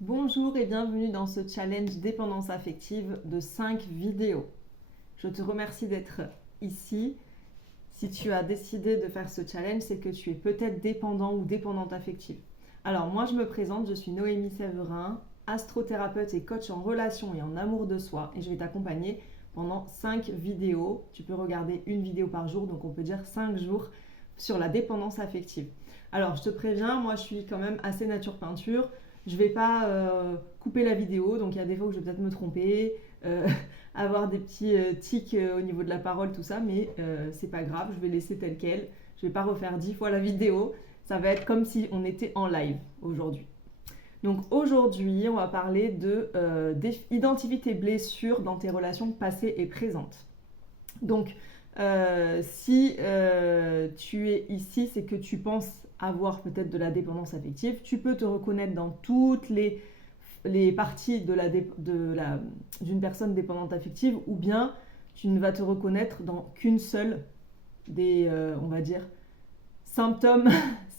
Bonjour et bienvenue dans ce challenge dépendance affective de 5 vidéos. Je te remercie d'être ici. Si tu as décidé de faire ce challenge, c'est que tu es peut-être dépendant ou dépendante affective. Alors moi je me présente, je suis Noémie Séverin, astrothérapeute et coach en relation et en amour de soi et je vais t'accompagner pendant 5 vidéos. Tu peux regarder une vidéo par jour, donc on peut dire 5 jours sur la dépendance affective. Alors je te préviens, moi je suis quand même assez nature peinture. Je vais pas couper la vidéo, donc il y a des fois où je vais peut-être me tromper, avoir des petits tics au niveau de la parole, tout ça, mais c'est pas grave, je vais laisser tel quel. Je vais pas refaire 10 fois la vidéo, ça va être comme si on était en live aujourd'hui. Donc aujourd'hui, on va parler de identifie tes blessures dans tes relations passées et présentes. Donc si tu es ici, c'est que tu penses avoir peut-être de la dépendance affective. Tu peux te reconnaître dans toutes les parties d'une personne dépendante affective, ou bien tu ne vas te reconnaître dans qu'une seule des, on va dire, symptômes,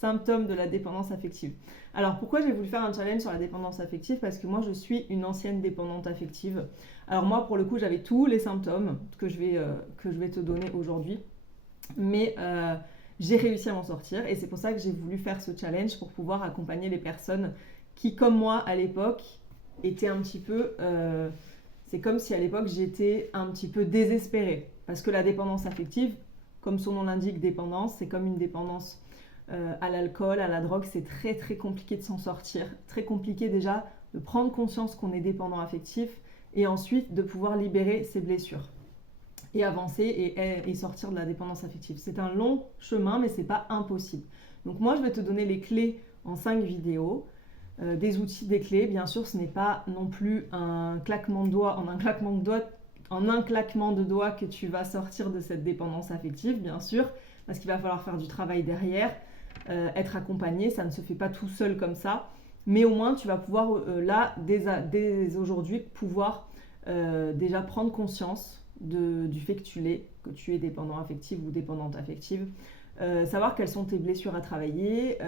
symptômes de la dépendance affective. Alors pourquoi j'ai voulu faire un challenge sur la dépendance affective? Parce que moi je suis une ancienne dépendante affective. Alors moi pour le coup j'avais tous les symptômes que je vais te donner aujourd'hui, mais j'ai réussi à m'en sortir et c'est pour ça que j'ai voulu faire ce challenge pour pouvoir accompagner les personnes qui, comme moi à l'époque, étaient un petit peu... c'est comme si à l'époque j'étais un petit peu désespérée parce que la dépendance affective, comme son nom l'indique, dépendance, c'est comme une dépendance à l'alcool, à la drogue, c'est très très compliqué de s'en sortir. Très compliqué déjà de prendre conscience qu'on est dépendant affectif et ensuite de pouvoir libérer ses blessures et avancer et sortir de la dépendance affective. C'est un long chemin, mais c'est pas impossible. Donc moi, je vais te donner les clés en 5 vidéos, des outils, des clés. Bien sûr, ce n'est pas non plus un claquement de doigts, en un claquement de doigts que tu vas sortir de cette dépendance affective, bien sûr, parce qu'il va falloir faire du travail derrière, être accompagné, ça ne se fait pas tout seul comme ça, mais au moins tu vas pouvoir là, dès aujourd'hui, pouvoir déjà prendre conscience du fait que tu es dépendant affectif ou dépendante affective, savoir quelles sont tes blessures à travailler,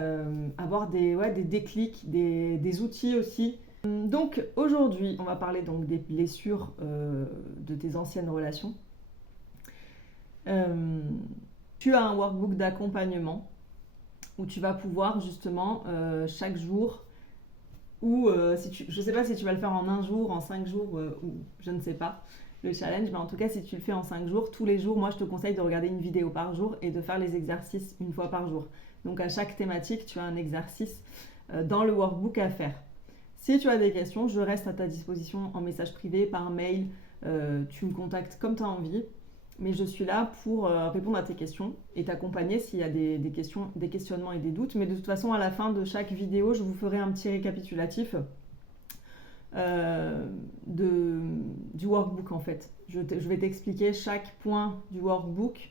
avoir des déclics, des outils aussi. Donc aujourd'hui, on va parler donc des blessures de tes anciennes relations. Tu as un workbook d'accompagnement où tu vas pouvoir justement chaque jour, ou je ne sais pas si tu vas le faire en un jour, en 5 jours, ou je ne sais pas le challenge, mais en tout cas si tu le fais en 5 jours, tous les jours, moi je te conseille de regarder une vidéo par jour et de faire les exercices une fois par jour. Donc à chaque thématique, tu as un exercice dans le workbook à faire. Si tu as des questions, je reste à ta disposition en message privé, par mail, tu me contactes comme tu as envie. Mais je suis là pour répondre à tes questions et t'accompagner s'il y a des questions, des questionnements et des doutes. Mais de toute façon, à la fin de chaque vidéo, je vous ferai un petit récapitulatif du workbook en fait. Je vais t'expliquer chaque point du workbook.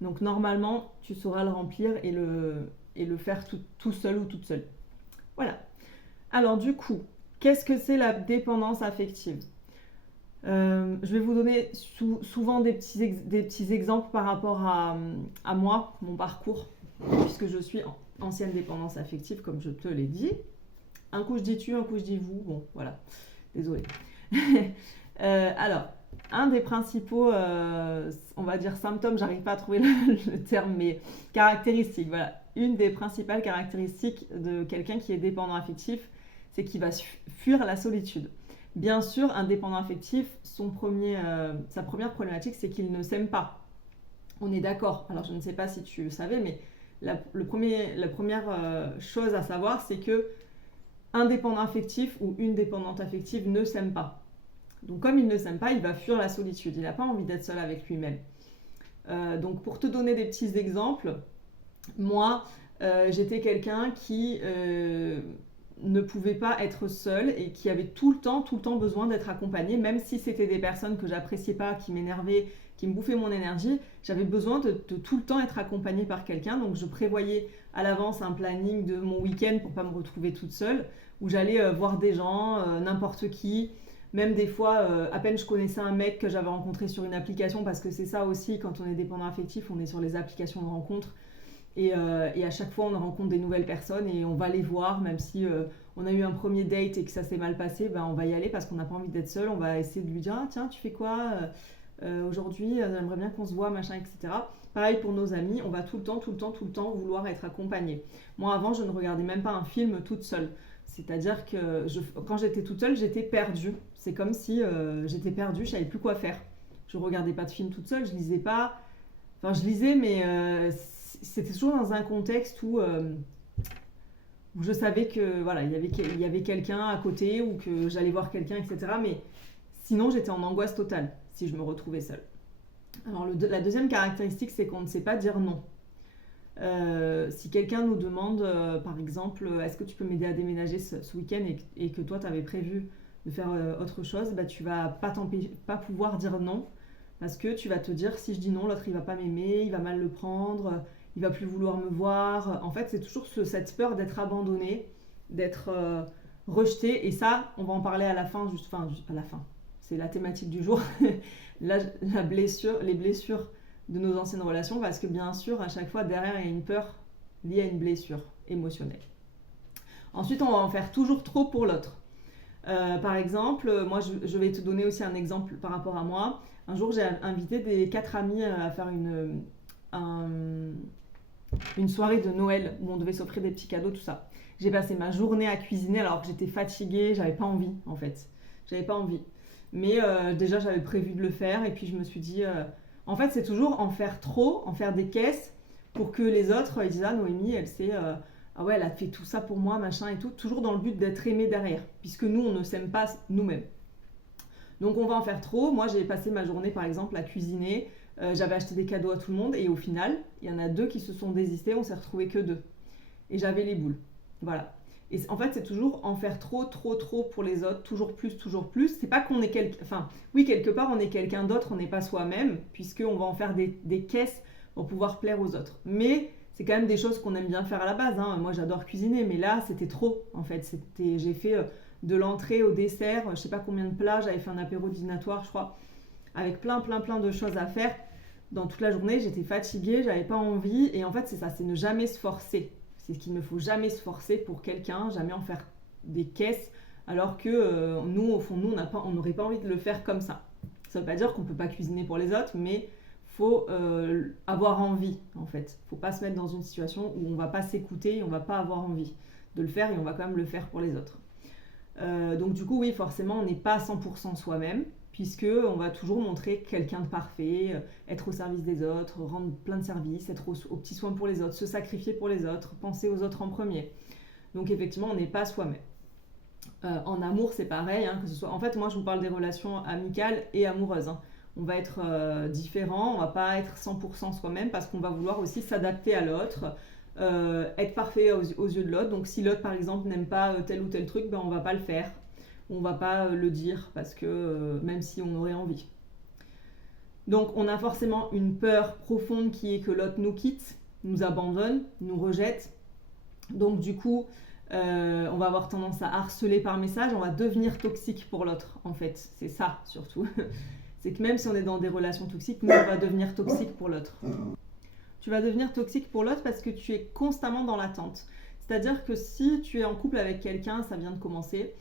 Donc normalement, tu sauras le remplir et le faire tout seul ou toute seule. Voilà. Alors du coup, qu'est-ce que c'est la dépendance affective? Je vais vous donner souvent des petits exemples par rapport à moi, mon parcours, puisque je suis ancienne dépendance affective, comme je te l'ai dit. Un coup je dis tu, un coup je dis vous, bon voilà, désolée. Alors, un des principaux, on va dire symptômes, j'arrive pas à trouver le terme, mais caractéristiques, voilà. Une des principales caractéristiques de quelqu'un qui est dépendant affectif, c'est qu'il va fuir la solitude. Bien sûr, un dépendant affectif, sa première problématique, c'est qu'il ne s'aime pas. On est d'accord. Alors, je ne sais pas si tu le savais, mais la première chose à savoir, c'est que un dépendant affectif ou une dépendante affective ne s'aime pas. Donc, comme il ne s'aime pas, il va fuir la solitude. Il n'a pas envie d'être seul avec lui-même. Donc, pour te donner des petits exemples, moi, j'étais quelqu'un qui ne pouvait pas être seul et qui avait tout le temps besoin d'être accompagné, même si c'était des personnes que j'appréciais pas, qui m'énervaient, qui me bouffaient mon énergie, j'avais besoin de tout le temps être accompagnée par quelqu'un. Donc je prévoyais à l'avance un planning de mon week-end pour pas me retrouver toute seule, où j'allais voir des gens, n'importe qui, même des fois, à peine je connaissais un mec que j'avais rencontré sur une application, parce que c'est ça aussi, quand on est dépendant affectif, on est sur les applications de rencontres. Et à chaque fois, on rencontre des nouvelles personnes et on va les voir, même si on a eu un premier date et que ça s'est mal passé, ben on va y aller parce qu'on n'a pas envie d'être seul. On va essayer de lui dire, ah, tiens, tu fais quoi aujourd'hui, j'aimerais bien qu'on se voit, machin, etc. Pareil pour nos amis, on va tout le temps vouloir être accompagné. Moi, avant, je ne regardais même pas un film toute seule. C'est-à-dire que quand j'étais toute seule, j'étais perdue. C'est comme si j'étais perdue, je savais plus quoi faire. Je regardais pas de film toute seule, je lisais pas. Enfin, je lisais, mais c'était toujours dans un contexte où je savais que voilà, il y avait quelqu'un à côté ou que j'allais voir quelqu'un, etc. Mais sinon, j'étais en angoisse totale si je me retrouvais seule. Alors, la deuxième caractéristique, c'est qu'on ne sait pas dire non. Si quelqu'un nous demande, par exemple, est-ce que tu peux m'aider à déménager ce week-end et que toi, tu avais prévu de faire autre chose, bah, tu vas pas pouvoir dire non parce que tu vas te dire, si je dis non, l'autre, il va pas m'aimer, il va mal le prendre, il va plus vouloir me voir. En fait, c'est toujours cette peur d'être abandonné, d'être rejeté. Et ça, on va en parler à la fin, à la fin. C'est la thématique du jour. La blessure, les blessures de nos anciennes relations, parce que bien sûr, à chaque fois, derrière, il y a une peur liée à une blessure émotionnelle. Ensuite, on va en faire toujours trop pour l'autre. Par exemple, moi, je vais te donner aussi un exemple par rapport à moi. Un jour, j'ai invité des 4 amis à faire une soirée de Noël où on devait s'offrir des petits cadeaux, tout ça. J'ai passé ma journée à cuisiner alors que j'étais fatiguée, j'avais pas envie en fait. J'avais pas envie. Mais déjà, j'avais prévu de le faire et puis je me suis dit... en fait, c'est toujours en faire trop, en faire des caisses pour que les autres ils disent « Ah, Noémie, elle sait... ah ouais, elle a fait tout ça pour moi, machin et tout. » Toujours dans le but d'être aimée derrière, puisque nous, on ne s'aime pas nous-mêmes. Donc, on va en faire trop. Moi, j'ai passé ma journée, par exemple, à cuisiner. J'avais acheté des cadeaux à tout le monde et au final, il y en a 2 qui se sont désistés. On s'est retrouvés que 2. Et j'avais les boules. Voilà. Et en fait, c'est toujours en faire trop pour les autres, toujours plus. C'est pas qu'on est enfin, oui, quelque part, on est quelqu'un d'autre, on n'est pas soi-même, puisqu'on va en faire des caisses pour pouvoir plaire aux autres. Mais c'est quand même des choses qu'on aime bien faire à la base. Hein. Moi, j'adore cuisiner, mais là, c'était trop, en fait. J'ai fait de l'entrée au dessert, je sais pas combien de plats, j'avais fait un apéro dînatoire, je crois, avec plein de choses à faire. Dans toute la journée, j'étais fatiguée, j'avais pas envie, et en fait, c'est ça, c'est ne jamais se forcer. C'est qu'il ne faut jamais se forcer pour quelqu'un, jamais en faire des caisses, alors que nous, au fond, on n'aurait pas envie de le faire comme ça. Ça ne veut pas dire qu'on ne peut pas cuisiner pour les autres, mais il faut avoir envie, en fait. Il ne faut pas se mettre dans une situation où on ne va pas s'écouter et on ne va pas avoir envie de le faire et on va quand même le faire pour les autres. Donc du coup, oui, forcément, on n'est pas 100% soi-même, puisqu'on va toujours montrer quelqu'un de parfait, être au service des autres, rendre plein de services, être aux petits soins pour les autres, se sacrifier pour les autres, penser aux autres en premier. Donc effectivement, on n'est pas soi-même. En amour, c'est pareil, hein, que ce soit... En fait, moi, je vous parle des relations amicales et amoureuses. Hein. On va être différent, on va pas être 100% soi-même parce qu'on va vouloir aussi s'adapter à l'autre, être parfait aux yeux de l'autre. Donc si l'autre, par exemple, n'aime pas tel ou tel truc, ben, on va pas le faire. On va pas le dire parce que même si on aurait envie. Donc on a forcément une peur profonde qui est que l'autre nous quitte, nous abandonne, nous rejette. Donc du coup, on va avoir tendance à harceler par message, on va devenir toxique pour l'autre en fait. C'est ça surtout. C'est que même si on est dans des relations toxiques, nous on va devenir toxique pour l'autre. Tu vas devenir toxique pour l'autre parce que tu es constamment dans l'attente. C'est-à-dire que si tu es en couple avec quelqu'un, ça vient de commencer,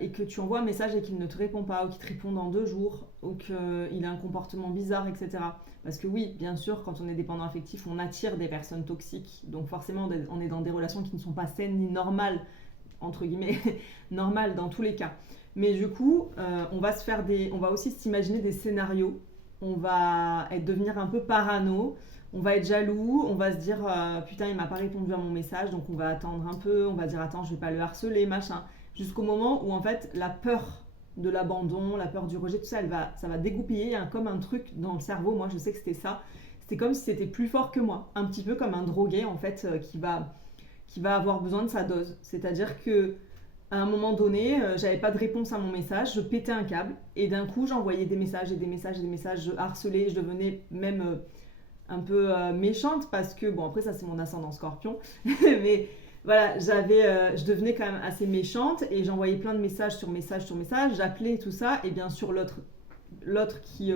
et que tu envoies un message et qu'il ne te répond pas, ou qu'il te répond dans 2 jours, ou qu'il a un comportement bizarre, etc. Parce que oui, bien sûr, quand on est dépendant affectif, on attire des personnes toxiques. Donc forcément, on est dans des relations qui ne sont pas saines ni normales, entre guillemets, normales dans tous les cas. Mais du coup, on va aussi s'imaginer des scénarios. On va devenir un peu parano. On va être jaloux, on va se dire putain, il m'a pas répondu à mon message, donc on va attendre un peu, on va dire attends, je vais pas le harceler, machin. Jusqu'au moment où en fait la peur de l'abandon, la peur du rejet, tout ça, ça va dégoupiller comme un truc dans le cerveau. Moi, je sais que c'était ça. C'était comme si c'était plus fort que moi. Un petit peu comme un drogué, en fait, qui va avoir besoin de sa dose. C'est-à-dire que à un moment donné, j'avais pas de réponse à mon message, je pétais un câble, et d'un coup, j'envoyais des messages, je harcelais, je devenais même un peu méchante, parce que, bon, après, ça, c'est mon ascendant Scorpion, mais... Voilà, je devenais quand même assez méchante et j'envoyais plein de messages sur messages, j'appelais tout ça et bien sûr l'autre qui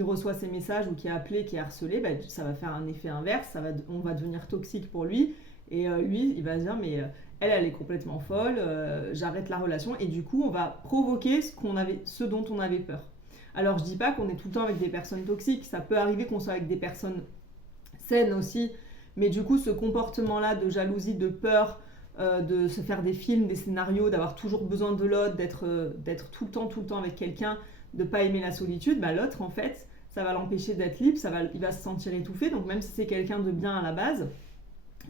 reçoit ces messages ou qui a appelé, qui est harcelé, ça va faire un effet inverse, on va devenir toxique pour lui et lui il va se dire mais elle est complètement folle, j'arrête la relation et du coup on va provoquer ce dont on avait peur. Alors je dis pas qu'on est tout le temps avec des personnes toxiques, ça peut arriver qu'on soit avec des personnes saines aussi, mais du coup ce comportement-là de jalousie, de peur, de se faire des films, des scénarios, d'avoir toujours besoin de l'autre, d'être tout le temps avec quelqu'un, de pas aimer la solitude, bah l'autre en fait, ça va l'empêcher d'être libre, il va se sentir étouffé, donc même si c'est quelqu'un de bien à la base,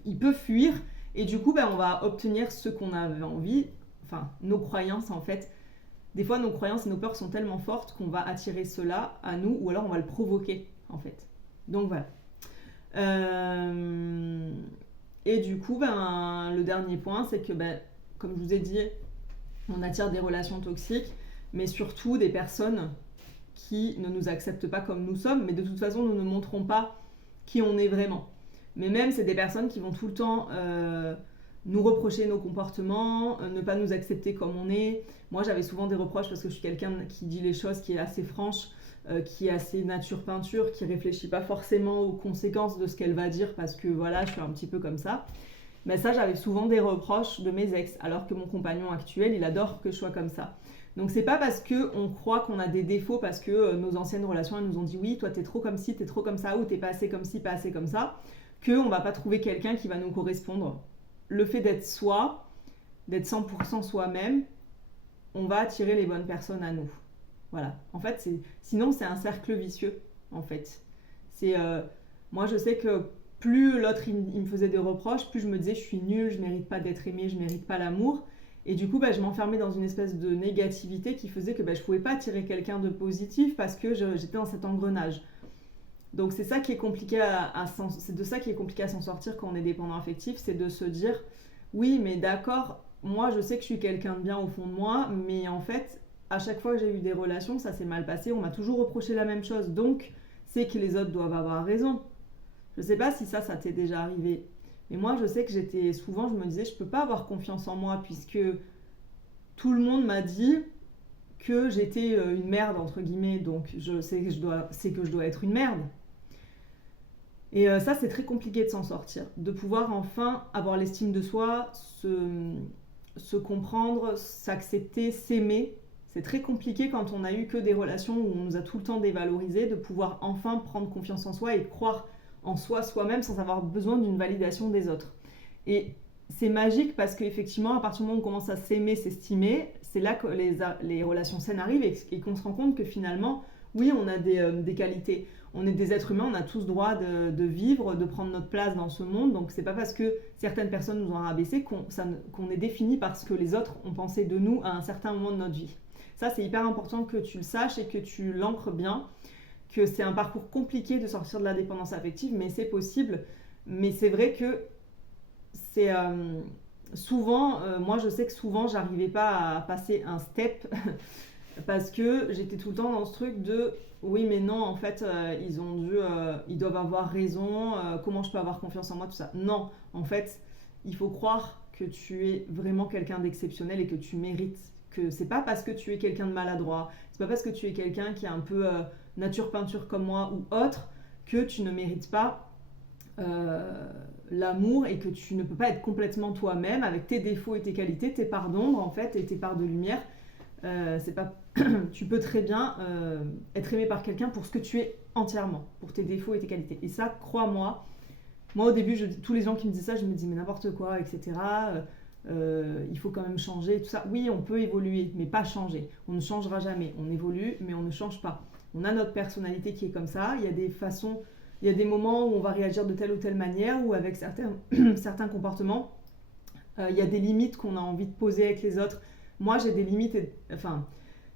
il peut fuir et du coup bah, on va obtenir ce qu'on avait envie, enfin nos croyances en fait. Des fois nos croyances et nos peurs sont tellement fortes qu'on va attirer cela à nous ou alors on va le provoquer en fait. Donc voilà. Et du coup, ben, le dernier point, c'est que, ben, comme je vous ai dit, on attire des relations toxiques, mais surtout des personnes qui ne nous acceptent pas comme nous sommes, mais de toute façon, nous ne montrons pas qui on est vraiment. Mais même, c'est des personnes qui vont tout le temps nous reprocher nos comportements, ne pas nous accepter comme on est. Moi, j'avais souvent des reproches parce que je suis quelqu'un qui dit les choses, qui est assez franche, qui est assez nature peinture, qui réfléchit pas forcément aux conséquences de ce qu'elle va dire parce que voilà, je suis un petit peu comme ça. Mais ça, j'avais souvent des reproches de mes ex, alors que mon compagnon actuel, il adore que je sois comme ça. Donc c'est pas parce que on croit qu'on a des défauts, parce que nos anciennes relations, elles nous ont dit oui, toi t'es trop comme ci, t'es trop comme ça, ou t'es pas assez comme ci, pas assez comme ça, qu'on va pas trouver quelqu'un qui va nous correspondre. Le fait d'être soi, d'être 100% soi-même, on va attirer les bonnes personnes à nous. Voilà. En fait, sinon c'est un cercle vicieux. En fait, moi je sais que plus l'autre il me faisait des reproches, plus je me disais je suis nulle, je mérite pas d'être aimée, je mérite pas l'amour. Et du coup, je m'enfermais dans une espèce de négativité qui faisait que je pouvais pas attirer quelqu'un de positif parce que j'étais dans cet engrenage. Donc c'est ça qui est compliqué c'est de ça qui est compliqué à s'en sortir quand on est dépendant affectif, c'est de se dire oui, mais d'accord, moi je sais que je suis quelqu'un de bien au fond de moi, mais en fait, à chaque fois que j'ai eu des relations, ça s'est mal passé, on m'a toujours reproché la même chose, donc c'est que les autres doivent avoir raison. Je sais pas si ça t'est déjà arrivé, mais moi je sais que souvent je me disais je peux pas avoir confiance en moi puisque tout le monde m'a dit que j'étais une merde entre guillemets, donc je sais que je dois être une merde. Et ça, c'est très compliqué de s'en sortir, de pouvoir enfin avoir l'estime de soi, se comprendre, s'accepter, s'aimer. C'est très compliqué quand on a eu que des relations où on nous a tout le temps dévalorisé, de pouvoir enfin prendre confiance en soi et croire en soi, soi-même, sans avoir besoin d'une validation des autres. Et c'est magique parce qu'effectivement, à partir du moment où on commence à s'aimer, s'estimer, c'est là que les relations saines arrivent et qu'on se rend compte que finalement, oui, on a des qualités. On est des êtres humains, on a tous droit de vivre, de prendre notre place dans ce monde. Donc c'est pas parce que certaines personnes nous ont rabaissé qu'on est défini par ce que les autres ont pensé de nous à un certain moment de notre vie. Ça, c'est hyper important que tu le saches et que tu l'ancres bien, que c'est un parcours compliqué de sortir de la dépendance affective, mais c'est possible. Mais c'est vrai que c'est souvent, moi je sais que souvent j'arrivais pas à passer un step parce que j'étais tout le temps dans ce truc de oui mais non en fait ils doivent avoir raison, comment je peux avoir confiance en moi, tout ça. Non, en fait il faut croire que tu es vraiment quelqu'un d'exceptionnel et que tu mérites, que c'est pas parce que tu es quelqu'un de maladroit, c'est pas parce que tu es quelqu'un qui est un peu nature peinture comme moi ou autre que tu ne mérites pas l'amour et que tu ne peux pas être complètement toi-même avec tes défauts et tes qualités, tes parts d'ombre en fait et tes parts de lumière. C'est pas tu peux très bien être aimé par quelqu'un pour ce que tu es entièrement, pour tes défauts et tes qualités. Et ça, crois-moi, moi au début, tous les gens qui me disent ça, je me dis mais n'importe quoi, etc. Il faut quand même changer, tout ça. Oui, on peut évoluer, mais pas changer. On ne changera jamais. On évolue, mais on ne change pas. On a notre personnalité qui est comme ça. Il y a des façons, il y a des moments où on va réagir de telle ou telle manière, ou avec certains comportements. Il y a des limites qu'on a envie de poser avec les autres. Moi, j'ai des limites,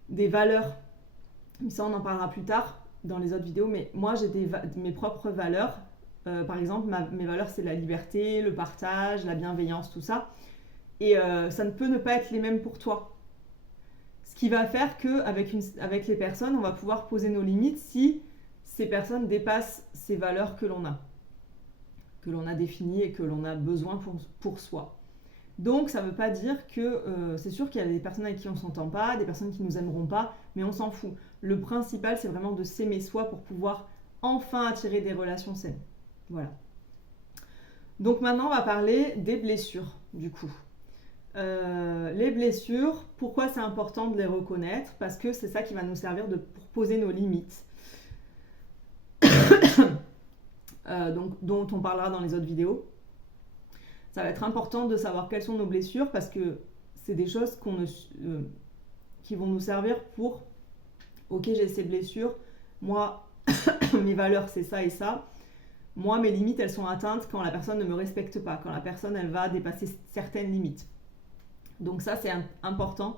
des valeurs. Ça, on en parlera plus tard dans les autres vidéos. Mais moi, j'ai mes propres valeurs. Par exemple, mes valeurs, c'est la liberté, le partage, la bienveillance, tout ça. Et ça ne peut ne pas être les mêmes pour toi. Ce qui va faire qu'avec avec les personnes, on va pouvoir poser nos limites si ces personnes dépassent ces valeurs que l'on a définies et que l'on a besoin pour soi. Donc ça ne veut pas dire que c'est sûr qu'il y a des personnes avec qui on ne s'entend pas, des personnes qui ne nous aimeront pas, mais on s'en fout. Le principal, c'est vraiment de s'aimer soi pour pouvoir enfin attirer des relations saines. Voilà. Donc maintenant, on va parler des blessures, du coup. Les blessures, pourquoi c'est important de les reconnaître? Parce que c'est ça qui va nous servir pour poser nos limites. Donc, dont on parlera dans les autres vidéos. Ça va être important de savoir quelles sont nos blessures parce que c'est des choses qui vont nous servir pour ok, j'ai ces blessures, moi mes valeurs c'est ça et ça, moi mes limites elles sont atteintes quand la personne ne me respecte pas, quand la personne elle va dépasser certaines limites. Donc ça c'est important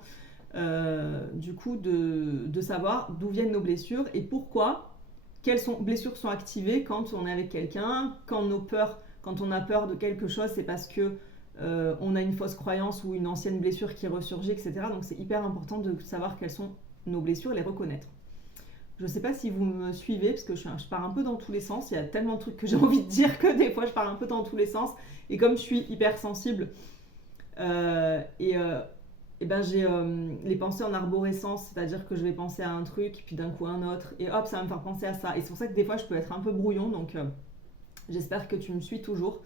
du coup de savoir d'où viennent nos blessures et pourquoi, quelles blessures sont activées quand on est avec quelqu'un, quand on a peur de quelque chose, c'est parce que on a une fausse croyance ou une ancienne blessure qui ressurgit, etc. Donc c'est hyper important de savoir quelles sont nos blessures et les reconnaître. Je ne sais pas si vous me suivez, parce que je pars un peu dans tous les sens, il y a tellement de trucs que j'ai envie de dire que des fois je pars un peu dans tous les sens, et comme je suis hyper sensible, ben j'ai les pensées en arborescence, c'est-à-dire que je vais penser à un truc, puis d'un coup un autre, et hop, ça va me faire penser à ça. Et c'est pour ça que des fois je peux être un peu brouillon, donc j'espère que tu me suis toujours.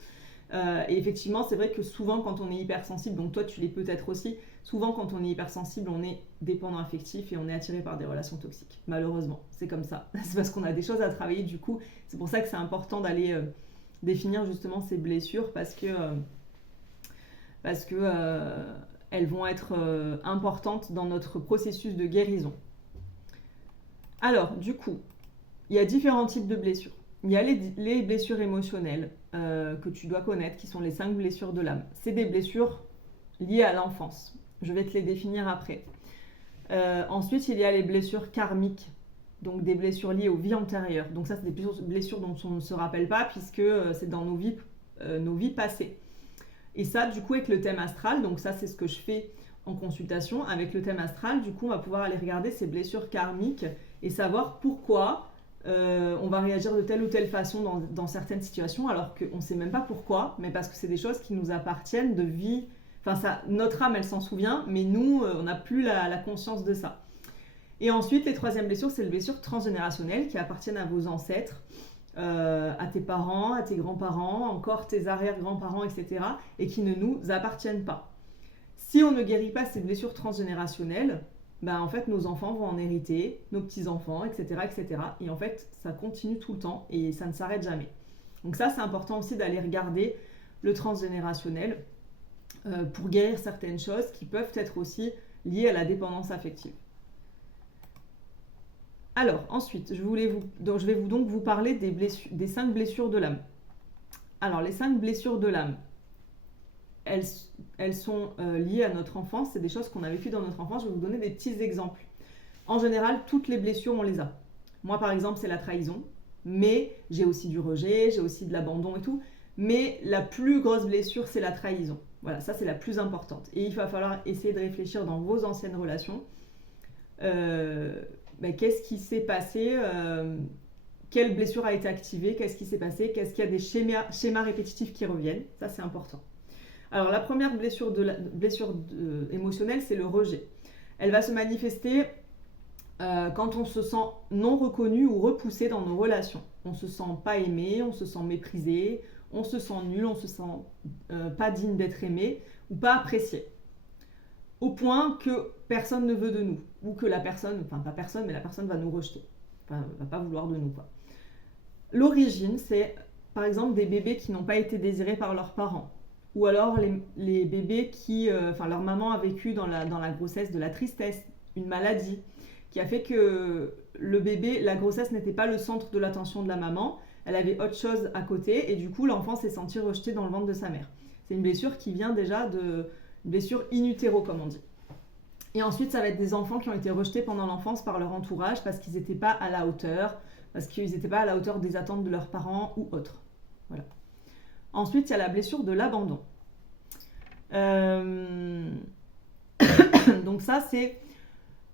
Et effectivement, c'est vrai que souvent quand on est hypersensible, donc toi tu l'es peut-être aussi, souvent quand on est hypersensible, on est dépendant affectif et on est attiré par des relations toxiques. Malheureusement, c'est comme ça. C'est parce qu'on a des choses à travailler du coup. C'est pour ça que c'est important d'aller définir justement ces blessures parce que elles vont être importantes dans notre processus de guérison. Alors, du coup, il y a différents types de blessures. Il y a les blessures émotionnelles que tu dois connaître, qui sont les 5 blessures de l'âme. C'est des blessures liées à l'enfance. Je vais te les définir après. Ensuite, il y a les blessures karmiques, donc des blessures liées aux vies antérieures. Donc ça, c'est des blessures dont on ne se rappelle pas, puisque c'est dans nos vies passées. Et ça, du coup, avec le thème astral, donc ça, c'est ce que je fais en consultation. Avec le thème astral, du coup, on va pouvoir aller regarder ces blessures karmiques et savoir pourquoi on va réagir de telle ou telle façon dans certaines situations, alors qu'on ne sait même pas pourquoi, mais parce que c'est des choses qui nous appartiennent de vie. Enfin, notre âme, elle s'en souvient, mais nous, on n'a plus la conscience de ça. Et ensuite, les troisièmes blessures, c'est les blessures transgénérationnelles qui appartiennent à vos ancêtres, à tes parents, à tes grands-parents, encore tes arrière-grands-parents, etc., et qui ne nous appartiennent pas. Si on ne guérit pas ces blessures transgénérationnelles, ben en fait, nos enfants vont en hériter, nos petits-enfants, etc., etc. Et en fait, ça continue tout le temps et ça ne s'arrête jamais. Donc ça, c'est important aussi d'aller regarder le transgénérationnel pour guérir certaines choses qui peuvent être aussi liées à la dépendance affective. Alors, ensuite, je vais donc vous parler des 5 blessures de l'âme. Alors, les 5 blessures de l'âme, elles sont liées à notre enfance, c'est des choses qu'on a vécues dans notre enfance. Je vais vous donner des petits exemples. En général, toutes les blessures, on les a. Moi, par exemple, c'est la trahison, mais j'ai aussi du rejet, j'ai aussi de l'abandon et tout. Mais la plus grosse blessure, c'est la trahison. Voilà, ça, c'est la plus importante. Et il va falloir essayer de réfléchir dans vos anciennes relations. Qu'est-ce qui s'est passé quelle blessure a été activée, qu'est-ce qui s'est passé, qu'est-ce qu'il y a des schémas répétitifs qui reviennent. Ça, c'est important. Alors, la première blessure émotionnelle, c'est le rejet. Elle va se manifester quand on se sent non reconnu ou repoussé dans nos relations. On ne se sent pas aimé, on se sent méprisé, on se sent nul, on se sent pas digne d'être aimé ou pas apprécié. Au point que personne ne veut de nous, ou que la personne, enfin pas personne, mais la personne va nous rejeter, enfin va pas vouloir de nous, quoi. L'origine, c'est par exemple des bébés qui n'ont pas été désirés par leurs parents, ou alors les bébés qui, leur maman a vécu dans la grossesse de la tristesse, une maladie, qui a fait que le bébé, la grossesse n'était pas le centre de l'attention de la maman, elle avait autre chose à côté, et du coup l'enfant s'est senti rejeté dans le ventre de sa mère. C'est une blessure qui vient déjà de blessure in utero, comme on dit. Et ensuite, ça va être des enfants qui ont été rejetés pendant l'enfance par leur entourage parce qu'ils n'étaient pas à la hauteur, parce qu'ils n'étaient pas à la hauteur des attentes de leurs parents ou autres. Voilà. Ensuite, il y a la blessure de l'abandon. Donc ça, c'est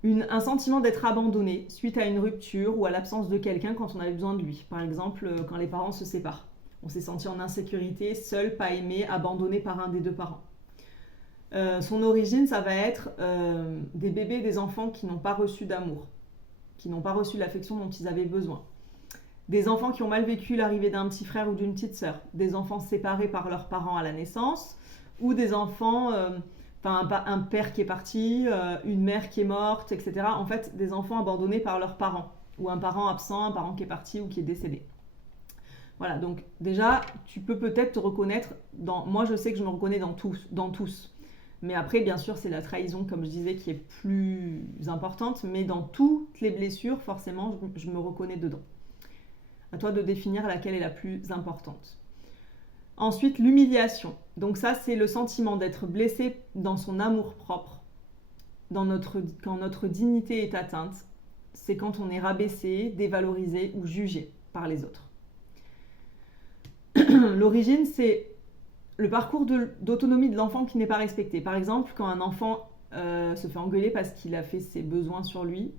un sentiment d'être abandonné suite à une rupture ou à l'absence de quelqu'un quand on avait besoin de lui. Par exemple, quand les parents se séparent. On s'est senti en insécurité, seul, pas aimé, abandonné par un des deux parents. Son origine, ça va être des bébés, des enfants qui n'ont pas reçu d'amour, qui n'ont pas reçu l'affection dont ils avaient besoin. Des enfants qui ont mal vécu l'arrivée d'un petit frère ou d'une petite sœur. Des enfants séparés par leurs parents à la naissance, ou des enfants enfin un père qui est parti, une mère qui est morte, etc. En fait, des enfants abandonnés par leurs parents, ou un parent absent, un parent qui est parti ou qui est décédé. Voilà, donc déjà, tu peux peut-être te reconnaître dans... Moi, je sais que je me reconnais dans tous. Mais après, bien sûr, c'est la trahison, comme je disais, qui est plus importante. Mais dans toutes les blessures, forcément, je me reconnais dedans. À toi de définir laquelle est la plus importante. Ensuite, l'humiliation. Donc ça, c'est le sentiment d'être blessé dans son amour-propre, quand notre dignité est atteinte. C'est quand on est rabaissé, dévalorisé ou jugé par les autres. L'origine, c'est le parcours d'autonomie de l'enfant qui n'est pas respecté. Par exemple, quand un enfant se fait engueuler parce qu'il a fait ses besoins sur lui,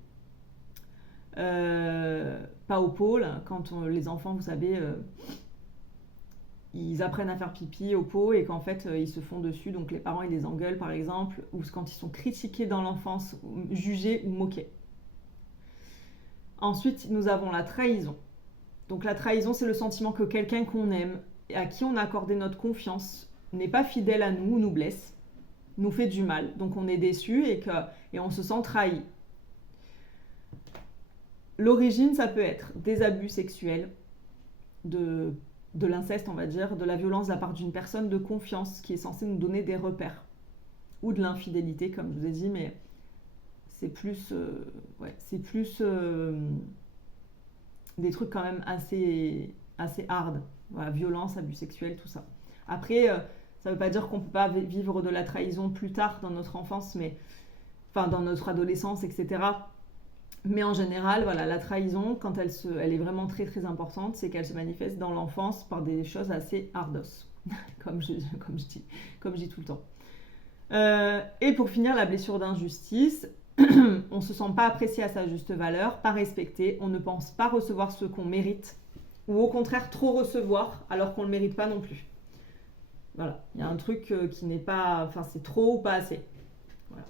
pas au pôle, quand les enfants, vous savez, ils apprennent à faire pipi au pot et qu'en fait, ils se font dessus, donc les parents, ils les engueulent, par exemple, ou quand ils sont critiqués dans l'enfance, jugés ou moqués. Ensuite, nous avons la trahison. Donc la trahison, c'est le sentiment que quelqu'un qu'on aime, à qui on a accordé notre confiance, n'est pas fidèle à nous, nous blesse, nous fait du mal. Donc on est déçu et on se sent trahi. L'origine, ça peut être des abus sexuels, de l'inceste, on va dire, de la violence de la part d'une personne de confiance qui est censée nous donner des repères. Ou de l'infidélité, comme je vous ai dit, mais c'est plus... des trucs quand même assez hard. Voilà, violence, abus sexuels, tout ça. Après, ça ne veut pas dire qu'on ne peut pas vivre de la trahison plus tard dans notre enfance, enfin dans notre adolescence, etc. Mais en général, voilà, la trahison, quand elle est vraiment très très importante, c'est qu'elle se manifeste dans l'enfance par des choses assez hardos, comme je dis tout le temps. Et pour finir, la blessure d'injustice. On ne se sent pas apprécié à sa juste valeur, pas respecté, on ne pense pas recevoir ce qu'on mérite, ou au contraire trop recevoir alors qu'on ne le mérite pas non plus. Voilà, il y a un truc qui n'est pas... Enfin, c'est trop ou pas assez. Voilà.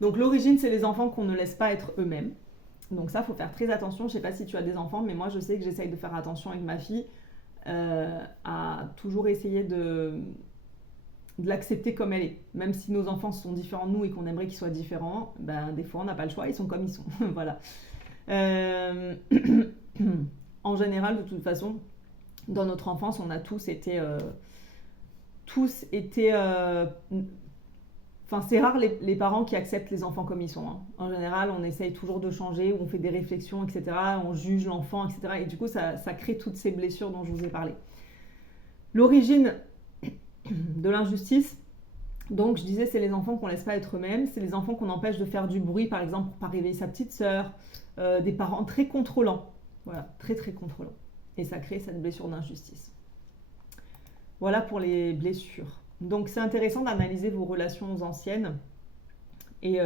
Donc l'origine, c'est les enfants qu'on ne laisse pas être eux-mêmes. Donc ça, il faut faire très attention. Je ne sais pas si tu as des enfants, mais moi, je sais que j'essaye de faire attention avec ma fille à toujours essayer de l'accepter comme elle est. Même si nos enfants sont différents de nous et qu'on aimerait qu'ils soient différents, ben, des fois, on n'a pas le choix, ils sont comme ils sont. Voilà. En général, de toute façon, dans notre enfance, on a tous été... Enfin, c'est rare les parents qui acceptent les enfants comme ils sont. Hein. En général, on essaye toujours de changer, on fait des réflexions, etc. On juge l'enfant, etc. Et du coup, ça crée toutes ces blessures dont je vous ai parlé. L'origine de l'injustice, donc je disais, c'est les enfants qu'on ne laisse pas être eux-mêmes, c'est les enfants qu'on empêche de faire du bruit, par exemple, pour ne pas réveiller sa petite sœur, des parents très contrôlants. Voilà, très très contrôlants. Et ça crée cette blessure d'injustice. Voilà pour les blessures. Donc c'est intéressant d'analyser vos relations anciennes et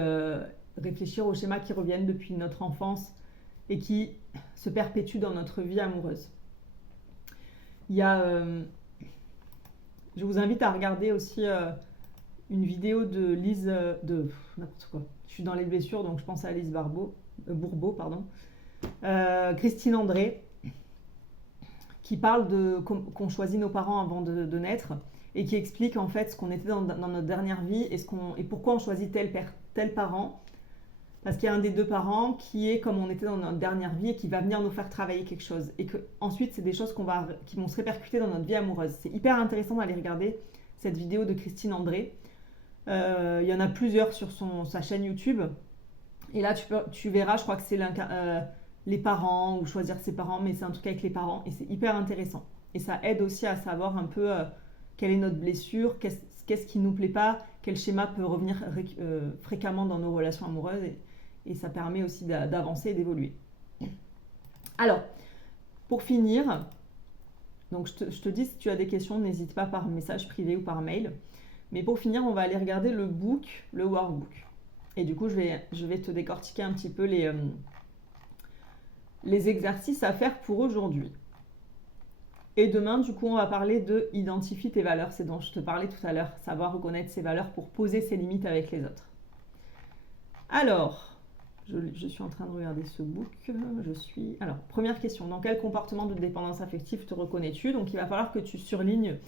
réfléchir aux schémas qui reviennent depuis notre enfance et qui se perpétuent dans notre vie amoureuse. Il y a... je vous invite à regarder aussi une vidéo de Lise... n'importe quoi. Je suis dans les blessures, donc je pense à Lise Bourbeau, pardon. Christine André, qui parle qu'on choisit nos parents avant de naître et qui explique en fait ce qu'on était dans notre dernière vie et pourquoi on choisit tel parent. Parce qu'il y a un des deux parents qui est comme on était dans notre dernière vie et qui va venir nous faire travailler quelque chose. Et que ensuite, c'est des choses qui vont se répercuter dans notre vie amoureuse. C'est hyper intéressant d'aller regarder cette vidéo de Christine André. Il y en a plusieurs sur sa chaîne YouTube. Et là, tu verras, je crois que c'est les parents ou choisir ses parents, mais c'est un truc avec les parents et c'est hyper intéressant. Et ça aide aussi à savoir un peu quelle est notre blessure, qu'est-ce qui ne nous plaît pas, quel schéma peut revenir fréquemment dans nos relations amoureuses et ça permet aussi d'avancer et d'évoluer. Alors, pour finir, donc je te dis si tu as des questions, n'hésite pas par message privé ou par mail. Mais pour finir, on va aller regarder le workbook. Et du coup, je vais te décortiquer un petit peu les exercices à faire pour aujourd'hui. Et demain, du coup, on va parler de identifie tes valeurs. C'est dont je te parlais tout à l'heure, savoir reconnaître ses valeurs pour poser ses limites avec les autres. Alors, je suis en train de regarder ce book. Alors, première question. Dans quel comportement de dépendance affective te reconnais-tu? Donc, il va falloir que tu surlignes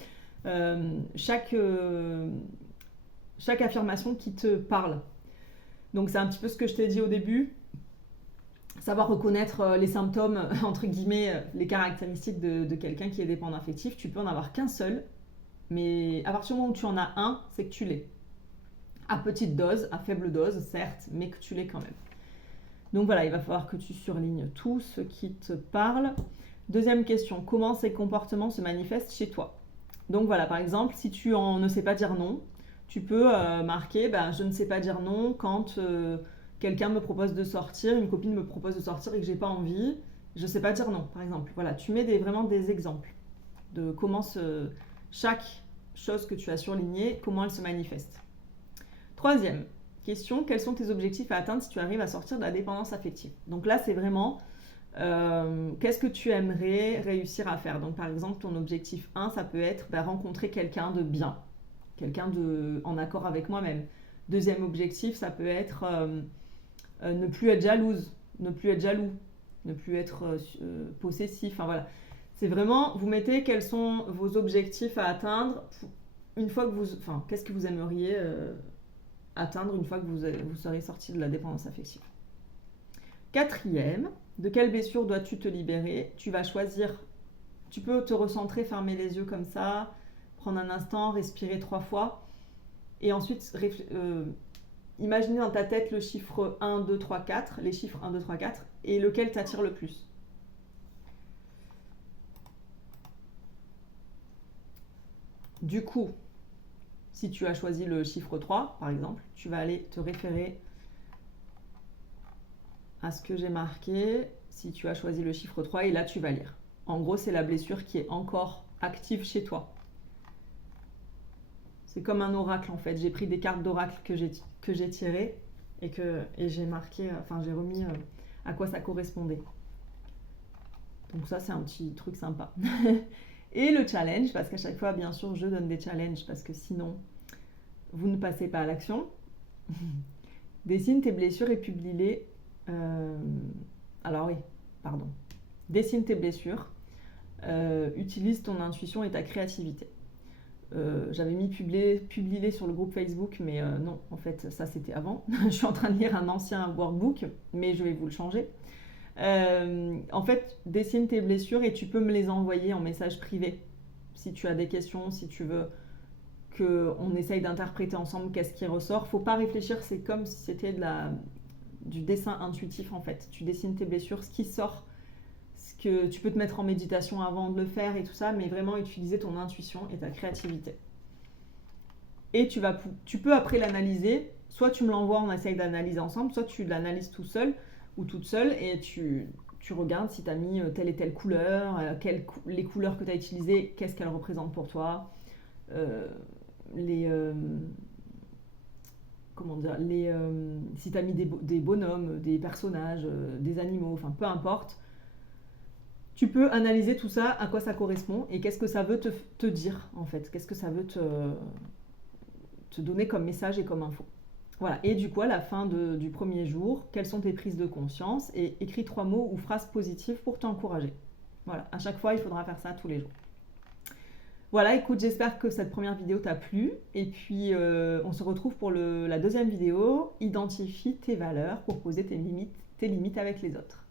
chaque chaque affirmation qui te parle. Donc c'est un petit peu ce que je t'ai dit au début, savoir reconnaître les symptômes, entre guillemets, les caractéristiques de quelqu'un qui est dépendant affectif. Tu peux en avoir qu'un seul, mais à partir du moment où tu en as un, c'est que tu l'es. À petite dose, à faible dose, certes, mais que tu l'es quand même. Donc voilà, il va falloir que tu surlignes tout ce qui te parle. Deuxième question, comment ces comportements se manifestent chez toi? Donc voilà, par exemple, si tu ne sais pas dire non, tu peux marquer je ne sais pas dire non quand quelqu'un me propose de sortir, une copine me propose de sortir et que j'ai pas envie, je ne sais pas dire non, par exemple. Voilà, tu mets vraiment des exemples de comment chaque chose que tu as surlignée, comment elle se manifeste. Troisième question, quels sont tes objectifs à atteindre si tu arrives à sortir de la dépendance affective? Donc là, c'est vraiment qu'est-ce que tu aimerais réussir à faire? Donc par exemple, ton objectif 1, ça peut être rencontrer quelqu'un de bien, quelqu'un en accord avec moi-même. Deuxième objectif, ça peut être ne plus être jalouse, ne plus être jaloux, ne plus être possessif. Enfin voilà, c'est vraiment, vous mettez quels sont vos objectifs à atteindre une fois que qu'est-ce que vous aimeriez atteindre une fois que vous serez sorti de la dépendance affective. Quatrième, de quelle blessure dois-tu te libérer? Tu vas choisir, tu peux te recentrer, fermer les yeux comme ça, prendre un instant, respirer 3 fois et ensuite imaginer dans ta tête le chiffre 1, 2, 3, 4, les chiffres 1, 2, 3, 4 et lequel t'attire le plus. Du coup, si tu as choisi le chiffre 3, par exemple, tu vas aller te référer à ce que j'ai marqué. Si tu as choisi le chiffre 3, et là, tu vas lire. En gros, c'est la blessure qui est encore active chez toi. C'est comme un oracle, en fait. J'ai pris des cartes d'oracle que j'ai tirées et j'ai marqué, j'ai remis à quoi ça correspondait. Donc ça, c'est un petit truc sympa. Et le challenge, parce qu'à chaque fois, bien sûr, je donne des challenges parce que sinon, vous ne passez pas à l'action. Dessine tes blessures et publie-les. Dessine tes blessures. Utilise ton intuition et ta créativité. J'avais mis publier sur le groupe Facebook, mais non, en fait, ça c'était avant. Je suis en train de lire un ancien workbook, mais je vais vous le changer. En fait, dessine tes blessures et tu peux me les envoyer en message privé. Si tu as des questions, si tu veux qu'on essaye d'interpréter ensemble qu'est-ce qui ressort. Faut pas réfléchir, c'est comme si c'était du dessin intuitif en fait. Tu dessines tes blessures, ce qui sort, ce que tu peux te mettre en méditation avant de le faire et tout ça, mais vraiment utiliser ton intuition et ta créativité. Et tu peux après l'analyser, soit tu me l'envoies, on essaye d'analyser ensemble, soit tu l'analyses tout seul ou toute seule et tu regardes si tu as mis telle et telle couleur, les couleurs que tu as utilisées, qu'est-ce qu'elles représentent pour toi, si tu as mis des bonhommes, des personnages, des animaux, enfin peu importe, tu peux analyser tout ça, à quoi ça correspond et qu'est-ce que ça veut te dire en fait, qu'est-ce que ça veut te donner comme message et comme info. Voilà, et du coup à la fin du premier jour, quelles sont tes prises de conscience et écris 3 mots ou phrases positives pour t'encourager. Voilà, à chaque fois il faudra faire ça tous les jours. Voilà, écoute, j'espère que cette première vidéo t'a plu. Et puis, on se retrouve pour la deuxième vidéo. Identifie tes valeurs pour poser tes limites avec les autres.